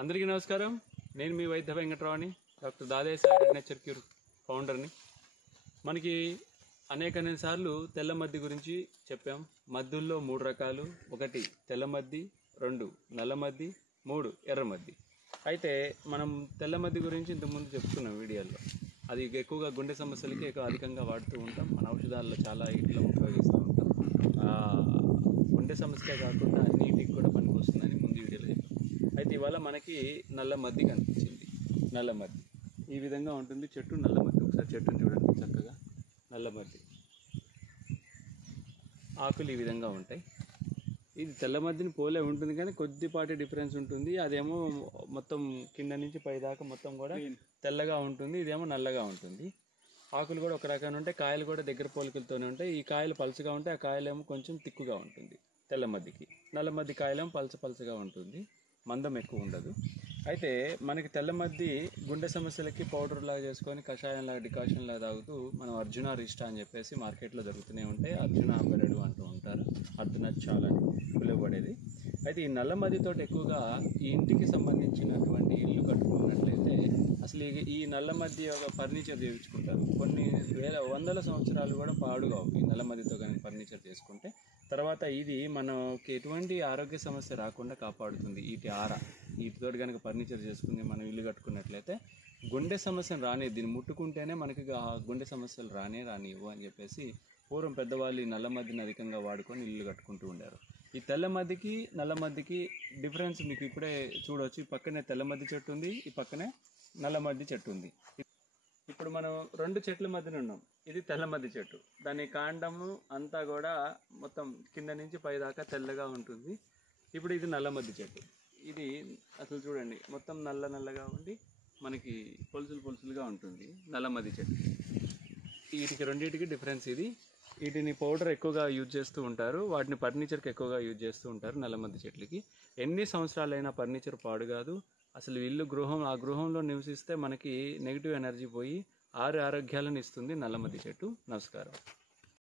అందరికీ నమస్కారం. నేను మీ వైద్య వెంకటరావుని, డాక్టర్ దాదేసాయి నేచర్ క్యూర్ ఫౌండర్ని. మనకి అనేక సార్లు తెల్ల మద్ది గురించి చెప్పాం. మద్దుల్లో 3 రకాలు. 1 తెల్ల మద్ది, 2 నల్ల మద్ది, 3 ఎర్ర మద్ది. అయితే మనం తెల్ల మద్ది గురించి ఇంతకుముందు చెప్పుకున్నాం వీడియోలో. అది ఎక్కువగా గుండె సమస్యలకి అధికంగా వాడుతూ ఉంటాం. మన ఔషధాల్లో చాలా ఇట్లా ఉపయోగిస్తూ ఉంటాం. గుండె సమస్య కాకుండా అన్నిటికి కూడా పనికి వస్తుందని ముందు వీడియోలో చెప్పాం. అయితే ఇవాళ మనకి నల్ల మద్ది కనిపించింది. నల్ల మద్ది ఈ విధంగా ఉంటుంది. చెట్టు నల్ల మద్ది, ఒకసారి చెట్టుని చూడండి చక్కగా. నల్ల మద్ది ఆకులు ఈ విధంగా ఉంటాయి. ఇది తెల్ల మద్దిని పోలే ఉంటుంది కానీ కొద్దిపాటి డిఫరెన్స్ ఉంటుంది. అదేమో మొత్తం కింద నుంచి పైదాకా మొత్తం కూడా తెల్లగా ఉంటుంది, ఇదేమో నల్లగా ఉంటుంది. ఆకులు కూడా ఒక రకంగా ఉంటాయి, కాయలు కూడా దగ్గర పోలికలతోనే ఉంటాయి. ఈ కాయలు పలుచగా ఉంటాయి, ఆ కాయలేమో కొంచెం తిక్కుగా ఉంటుంది తెల్ల మద్దికి. నల్ల మద్ది కాయలేమో పలుచగా ఉంటుంది, మందం ఎక్కువ ఉండదు. అయితే మనకి తెల్ల మద్ది గుండె సమస్యలకి పౌడర్ లాగా చేసుకొని కషాయం లాగా డికాషన్ లాగా తాగుతూ మనం అర్జున రిస్టా అని చెప్పేసి మార్కెట్లో దొరుకుతూనే ఉంటాయి. అర్జున బెరడు అంటూ ఉంటారు, అర్జున చాలా పిలువబడేది. అయితే ఈ నల్ల మద్దితో ఎక్కువగా ఈ ఇంటికి సంబంధించినటువంటి ఇల్లు కట్టుకున్నట్లయితే అసలు ఈ నల్ల మద్ది ఒక ఫర్నిచర్ చేయించుకుంటారు. కొన్ని వందల సంవత్సరాలు కూడా పాడుగావు ఈ నల్ల మద్దితో కనుక ఫర్నిచర్ చేసుకుంటే. తర్వాత ఇది మనకి ఎటువంటి ఆరోగ్య సమస్య రాకుండా కాపాడుతుంది. వీటితో కనుక ఫర్నిచర్ చేసుకుని మనం ఇల్లు కట్టుకున్నట్లయితే గుండె సమస్యను దీన్ని ముట్టుకుంటేనే మనకి గుండె సమస్యలు రానివ్వు అని చెప్పేసి పూర్వం పెద్దవాళ్ళు ఈ నల్ల మద్దిని అధికంగా వాడుకొని ఇల్లు కట్టుకుంటూ ఉండారు. ఈ తెల్ల మద్దికి నల్ల మద్దికి డిఫరెన్స్ మీకు ఇప్పుడే చూడవచ్చు. ఈ పక్కనే తెల్ల మద్ది చెట్టు ఉంది, ఈ పక్కనే నల్ల మద్ది చెట్టు ఉంది. ఇప్పుడు మనం 2 చెట్ల మధ్యన ఉన్నాం. ఇది తెల్ల మద్ది చెట్టు, దాని కాండము అంతా కూడా మొత్తం కింద నుంచి పైదాకా తెల్లగా ఉంటుంది. ఇప్పుడు ఇది నల్ల మద్ది చెట్టు. ఇది అసలు చూడండి మొత్తం నల్లగా ఉండి మనకి పొలుసులుగా ఉంటుంది నల్ల మద్ది చెట్టు. వీటికి రెండింటికి డిఫరెన్స్ ఇది. వీటిని పౌడర్ ఎక్కువగా యూజ్ చేస్తూ ఉంటారు, వాటిని ఫర్నిచర్కి ఎక్కువగా యూజ్ చేస్తూ ఉంటారు. నల్ల మద్ది చెట్లకి ఎన్ని సంవత్సరాలైనా ఫర్నిచర్ పాడు కాదు. అసలు ఇల్లు ఆ గృహంలో నివసిస్తే మనకి నెగిటివ్ ఎనర్జీ పోయి 6 ఆరోగ్యాలను ఇస్తుంది నల్ల మద్ది చెట్టు. నమస్కారం.